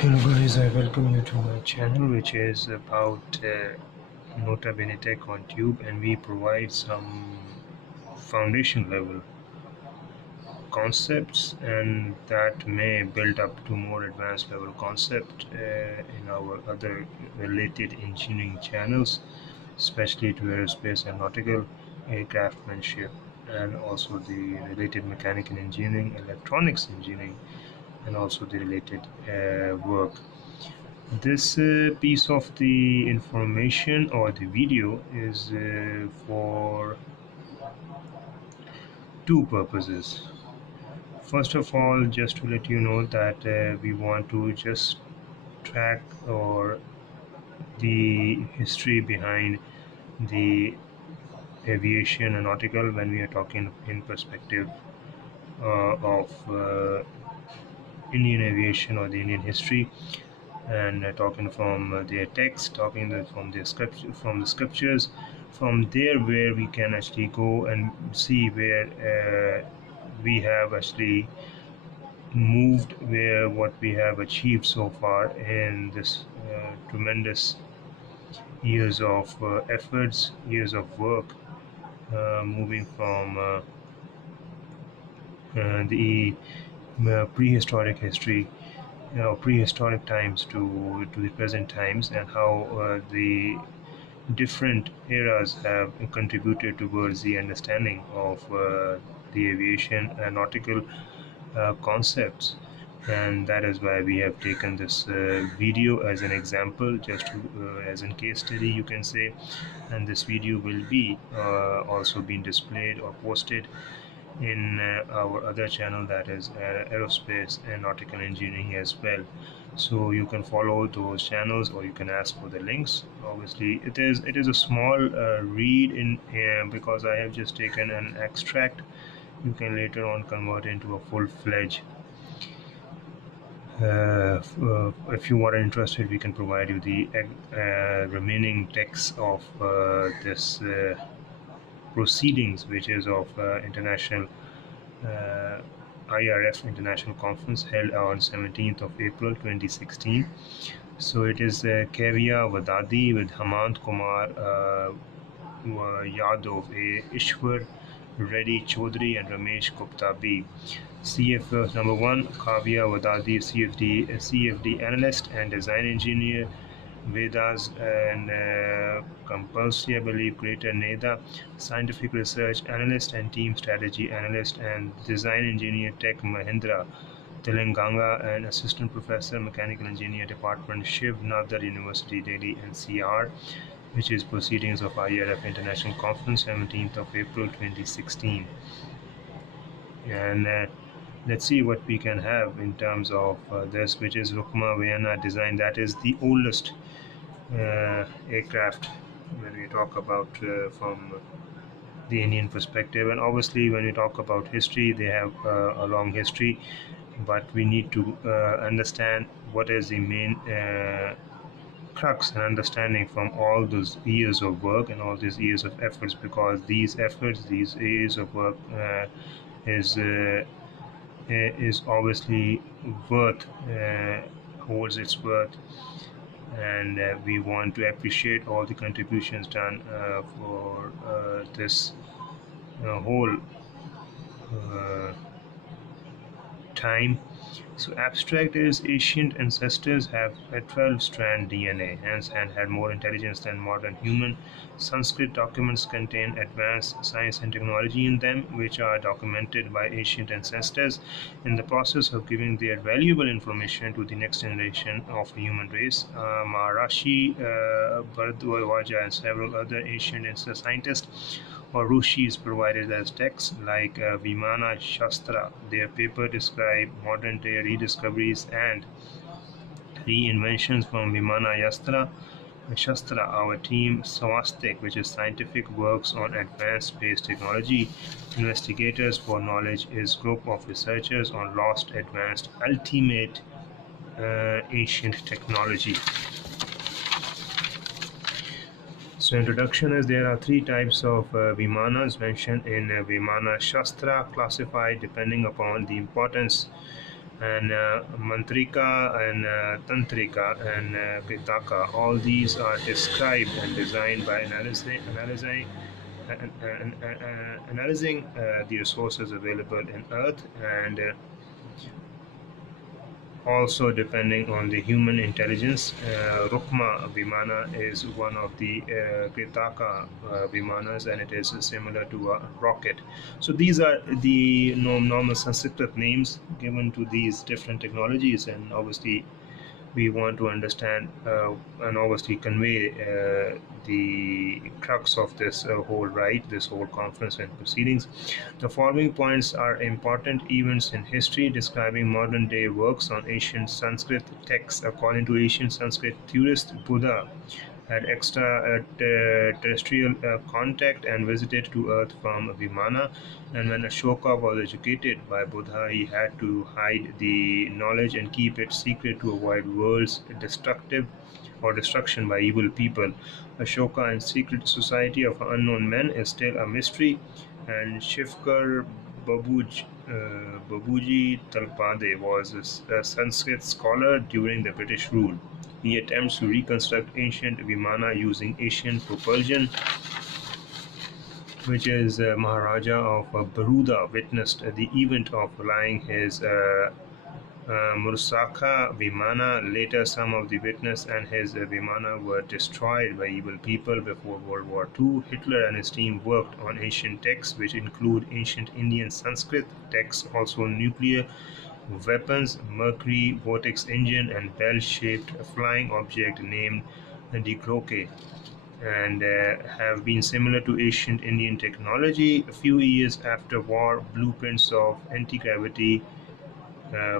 Hello guys, I welcome you to my channel which is about Nota Bene Tech on Tube, and we provide some foundation level concepts and that may build up to more advanced level concept in our other related engineering channels, especially to aerospace and nautical, aircraftmanship, and also the related mechanical engineering, electronics engineering, and also the related work. This piece of the information or the video is for two purposes. First of all, just to let you know that we want to just track or the history behind the aviation and nautical when we are talking in perspective of Indian aviation or the Indian history, and talking from their text, talking from their scripture, from the scriptures, from there where we can actually go and see where we have actually moved, where what we have achieved so far in this tremendous years of efforts, years of work, moving from the prehistoric history, prehistoric times to the present times, and how the different eras have contributed towards the understanding of the aviation and nautical concepts. And that is why we have taken this video as an example, just to, as a case study, you can say. And this video will be also being displayed or posted in our other channel, that is aerospace and nautical engineering as well. So you can follow those channels or you can ask for the links. Obviously it is a small read in because I have just taken an extract. You can later on convert into a full-fledged if you are interested, we can provide you the remaining text of this proceedings, which is of international uh, IRF International Conference held on 17th of April 2016. So it is Kavya Vadadi with Hamant Kumar Yadav A. Ishwar Reddy Chaudhary and Ramesh Gupta B. CF number 1, Kavya Vadadi, CFD analyst and design engineer, Vedas and compulsory, I believe, Greater Neda, scientific research analyst and team strategy analyst and design engineer, Tech Mahindra, Telangana, and assistant professor, mechanical engineer, department, Shiv Nadar University, Delhi, NCR, which is proceedings of IRF International Conference, 17th of April 2016. And let's see what we can have in terms of this, which is Rukma Vimana design. That is the oldest aircraft when we talk about from the Indian perspective. And obviously when we talk about history, they have a long history, but we need to understand what is the main crux and understanding from all those years of work and all these years of efforts, because these efforts, these years of work is obviously worth holds its worth, and we want to appreciate all the contributions done for this whole uh, time. So abstract is ancient ancestors have a 12-strand DNA, hence and had more intelligence than modern human. Sanskrit documents contain advanced science and technology in them, which are documented by ancient ancestors in the process of giving their valuable information to the next generation of the human race. Maharishi Bharadwaja and several other ancient scientists or rishis provided as texts like Vimana Shastra. Their paper describe modern-day rediscoveries and reinventions from Vimana Shastra. Our team Swastik, which is scientific works on advanced space technology. Investigators for Knowledge is group of researchers on lost, advanced, ultimate ancient technology. So introduction is there are three types of Vimanas mentioned in Vimana Shastra, classified depending upon the importance and Mantrika and Tantrika and Kritaka. All these are described and designed by analyzing the resources available in Earth and also depending on the human intelligence. Rukma Vimana is one of the Kritaka Vimanas, and it is similar to a rocket. So these are the normal Sanskrit names given to these different technologies, and obviously we want to understand and obviously convey the crux of this whole right, this whole conference and proceedings. The following points are important events in history describing modern day works on ancient Sanskrit texts. According to ancient Sanskrit theorist, Buddha had extraterrestrial contact and visited to Earth from Vimana. And when Ashoka was educated by Buddha, he had to hide the knowledge and keep it secret to avoid world's destruction by evil people. Ashoka and secret society of unknown men is still a mystery, and Shivkar Babuji Talpade was a Sanskrit scholar during the British rule. He attempts to reconstruct ancient Vimana using Asian propulsion, which is Maharaja of Baruda witnessed the event of flying his Mursaka Vimana. Later, some of the witness and his Vimana were destroyed by evil people before World War II. Hitler and his team worked on ancient texts, which include ancient Indian Sanskrit texts, also nuclear weapons, Mercury vortex engine, and bell-shaped flying object named the Croque, and have been similar to ancient Indian technology. A few years after war, blueprints of anti-gravity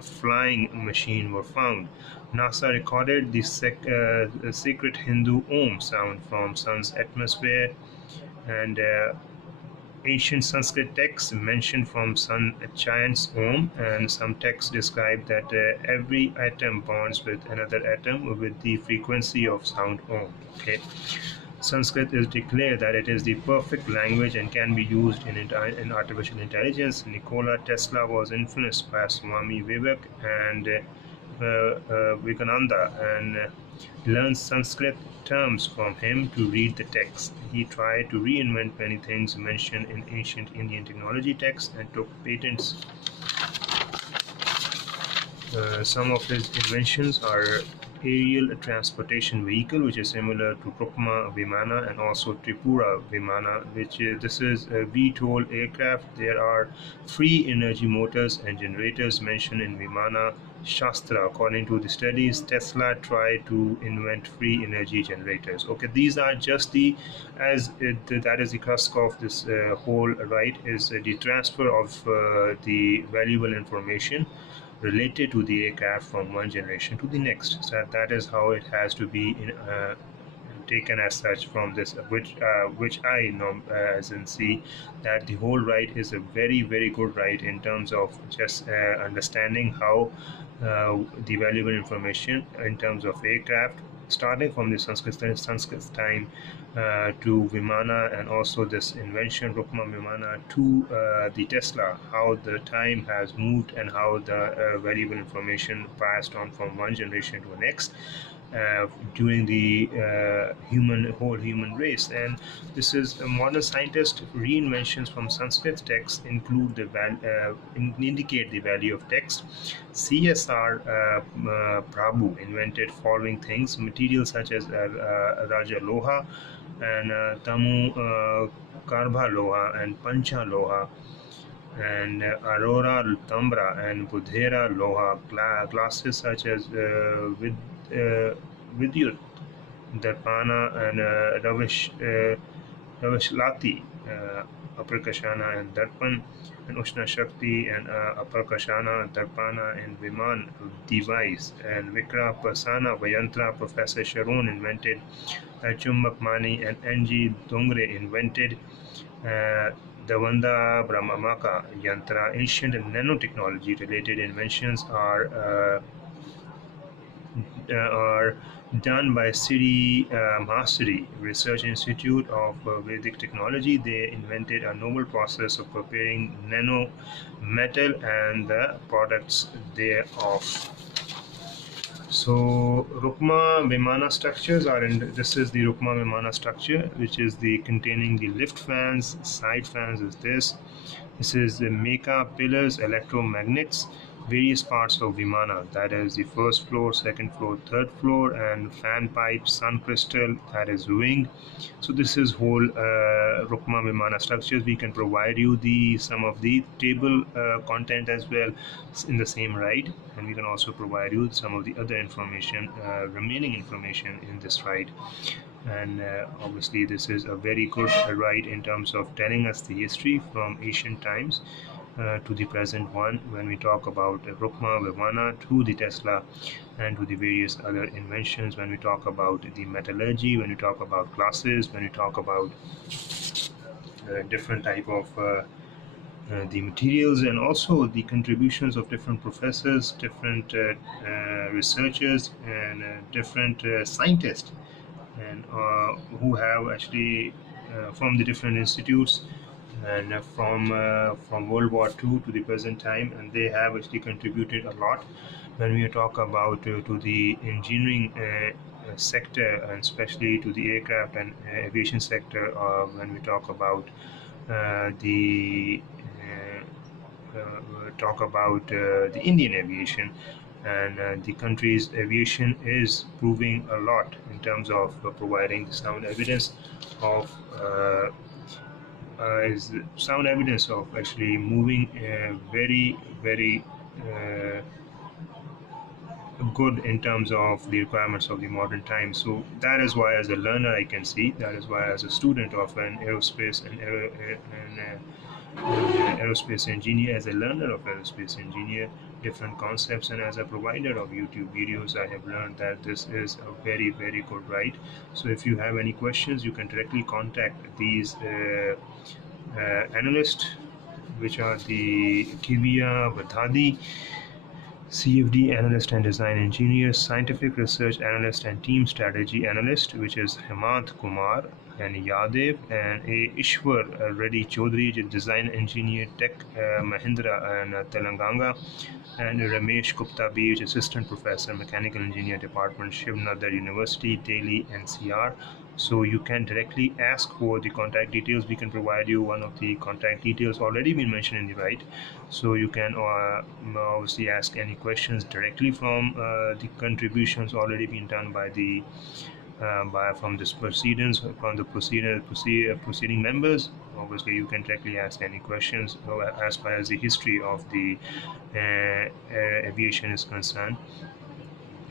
flying machine were found. NASA recorded the secret Hindu Om sound from Sun's atmosphere, and ancient Sanskrit texts mention from sun giant's Om, and some texts describe that every atom bonds with another atom with the frequency of sound Om. Okay. Sanskrit is declared that it is the perfect language and can be used in artificial intelligence. Nikola Tesla was influenced by Swami Vivek and Vivekananda and learned Sanskrit terms from him to read the text. He tried to reinvent many things mentioned in ancient Indian technology texts and took patents. Some of his inventions are aerial transportation vehicle, which is similar to Rukma Vimana, and also Tripura Vimana, which is this is a VTOL aircraft. There are free energy motors and generators mentioned in Vimana Shastra. According to the studies, Tesla tried to invent free energy generators. Okay, these are just the that is the crux of this whole right, is the transfer of the valuable information related to the aircraft from one generation to the next. So that is how it has to be taken as such from this, which I know as in see that the whole ride is a very good ride in terms of just understanding how the valuable information in terms of aircraft, starting from the Sanskrit time to Vimana, and also this invention Rukma Vimana to the Tesla, how the time has moved and how the valuable information passed on from one generation to the next during the whole human race. And this is a modern scientist reinventions from Sanskrit texts include indicate the value of text. CSR Prabhu invented following things: materials such as Raja Loha and Tamu Karbha Loha and Pancha Loha and Aurora Tambra and Budhera Loha, classes such as Vidyut, Darpana and Ravishlati, Aprakashana and Darpan, and Ushna Shakti and Aprakashana, Darpana and Viman device, and Vikra Pasana Vayantra. Professor Sharon invented Chummak Mani, and N.G. Dongre invented Davanda Brahmamaka Yantra. Ancient and nanotechnology related inventions are are done by Sri Mahasari Research Institute of Vedic Technology. They invented a novel process of preparing nano metal and the products thereof. So Rukma Vimana structures are in. This is the Rukma Vimana structure, which is the containing the lift fans, side fans is this. This is the Meka pillars, electromagnets, various parts of Vimana. That is the first floor, second floor, third floor, and fan pipe, sun crystal. That is wing. So this is whole Rukma Vimana structures. We can provide you the some of the table content as well in the same ride, and we can also provide you some of the other information, remaining information in this ride. And obviously this is a very good ride in terms of telling us the history from ancient times to the present one, when we talk about Rukma, Vimana, to the Tesla, and to the various other inventions, when we talk about the metallurgy, when we talk about classes, when we talk about different type of the materials, and also the contributions of different professors, different researchers, and different scientists, and who have actually from the different institutes, and from World War II to the present time, and they have actually contributed a lot when we talk about to the engineering sector, and especially to the aircraft and aviation sector. When we talk about the talk about the Indian aviation, and the country's aviation is proving a lot in terms of providing the sound evidence of is sound evidence of actually moving very uh, good in terms of the requirements of the modern times. So that is why, as a learner, I can see, that is why, as a student of an aerospace and aerospace engineer, as a learner of aerospace engineer, different concepts, and as a provider of YouTube videos, I have learned that this is a very good ride. So if you have any questions, you can directly contact these analysts, which are the Kivia Vadhadi, CFD analyst and design engineer, scientific research analyst and team strategy analyst, which is Hemant Kumar and Yadev, and A. Ishwar Reddy Chaudhary, design engineer, tech Mahindra and Telangana, and Ramesh Gupta BH, assistant professor, mechanical engineer department, Shiv Nadar University, Delhi, NCR. So you can directly ask for the contact details. We can provide you one of the contact details already been mentioned in the right. So you can obviously ask any questions directly from the contributions already been done by the by from this proceedings, from the proceeding members. Obviously you can directly ask any questions as far as the history of the aviation is concerned.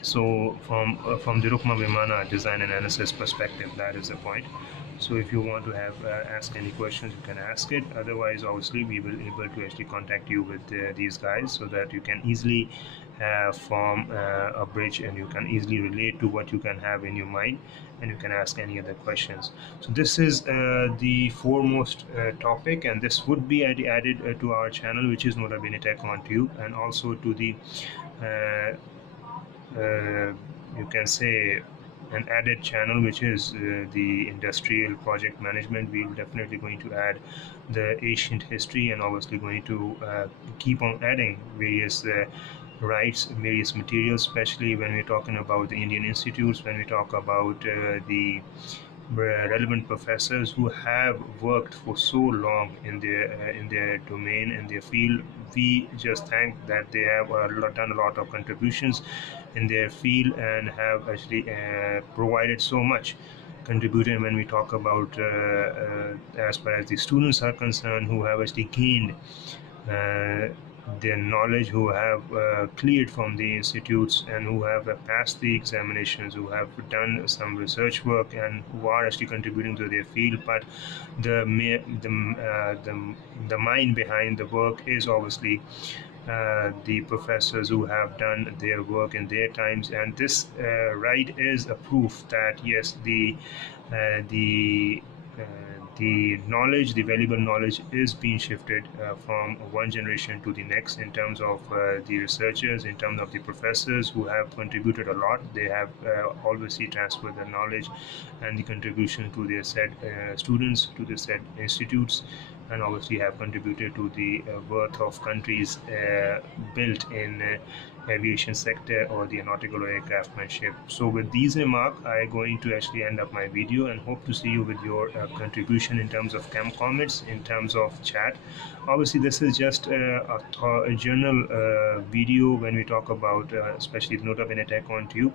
So from the Rukma Vimana design and analysis perspective, that is the point. So if you want to have ask any questions, you can ask it. Otherwise, obviously, we will able to actually contact you with these guys, so that you can easily form a bridge, and you can easily relate to what you can have in your mind, and you can ask any other questions. So this is the foremost topic, and this would be added to our channel, which is Nora Benitech on Tube, and also to the uh, you can say an added channel, which is the industrial project management. We're definitely going to add the ancient history, and obviously going to keep on adding various rights, various materials, especially when we're talking about the Indian institutes, when we talk about the relevant professors who have worked for so long in their domain, in their field. We just thank that they have done a lot of contributions in their field, and have actually provided so much contributed. When we talk about as far as the students are concerned, who have actually gained uh, their knowledge, who have cleared from the institutes, and who have passed the examinations, who have done some research work, and who are actually contributing to their field. But the the mind behind the work is obviously the professors who have done their work in their times. And this right is a proof that yes, the uh, the valuable knowledge is being shifted from one generation to the next in terms of the researchers, in terms of the professors who have contributed a lot. They have obviously transferred the knowledge and the contribution to their said students, to the said institutes, and obviously have contributed to the worth of countries built in aviation sector or the nautical or aircraftmanship. So with these remarks, I'm going to actually end up my video and hope to see you with your contribution in terms of comments, in terms of chat. Obviously, this is just a general video when we talk about especially the Nota Bene Tech on Tube,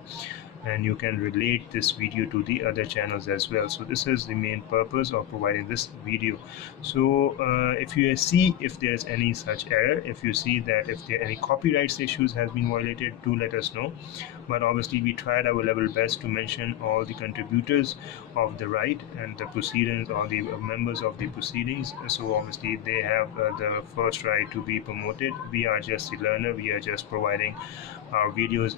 and you can relate this video to the other channels as well. So this is the main purpose of providing this video. So if you see if there's any such error, if you see that if there any copyrights issues has been violated, do let us know. But obviously we tried our level best to mention all the contributors of the right and the proceedings, or the members of the proceedings. So obviously they have the first right to be promoted. We are just the learner, we are just providing our videos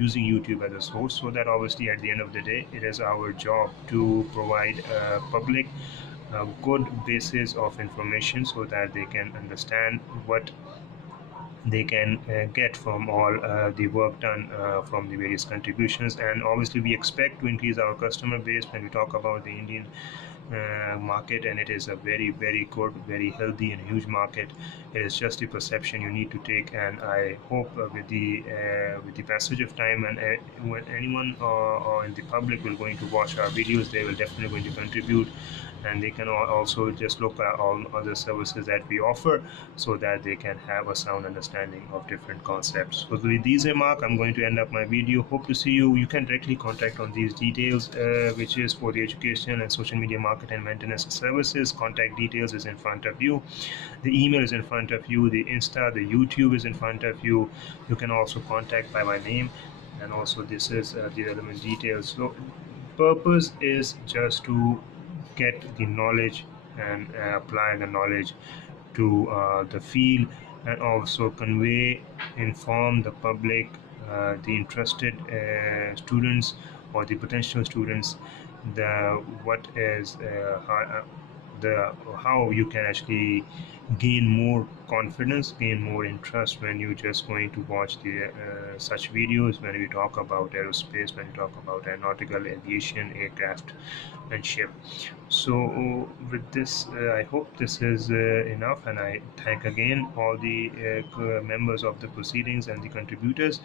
using YouTube as a source, so that obviously at the end of the day it is our job to provide public a good basis of information so that they can understand what they can get from all the work done from the various contributions. And obviously we expect to increase our customer base when we talk about the Indian market, and it is a very good, very healthy and huge market. It is just a perception you need to take, and I hope with the passage of time, and when anyone or in the public will going to watch our videos, they will definitely going to contribute, and they can also just look at all other services that we offer so that they can have a sound understanding of different concepts. So with these remarks, I'm going to end up my video. Hope to see you. You can directly contact on these details, which is for the education and social media market and maintenance services. Contact details is in front of you. The email is in front of you. The Insta, the YouTube is in front of you. You can also contact by my name, and also this is the relevant details. So purpose is just to get the knowledge and apply the knowledge to the field, and also convey, inform the public, the interested students or the potential students, the what is how you can actually gain more confidence, gain more interest when you just going to watch the such videos when we talk about aerospace, when we talk about aeronautical, aviation, aircraft and ship. So with this I hope this is enough, and I thank again all the members of the proceedings and the contributors.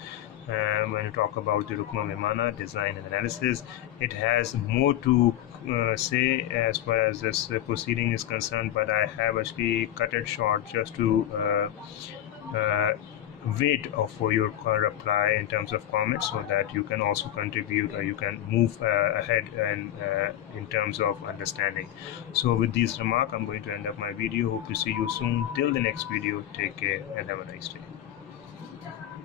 When you talk about the Rukma Vimana design and analysis, it has more to say as far as this proceeding is concerned, but I have actually cut it short just to wait for your reply in terms of comments, so that you can also contribute, or you can move ahead and in terms of understanding. So with these remarks, I'm going to end up my video. Hope to see you soon. Till the next video, take care and have a nice day.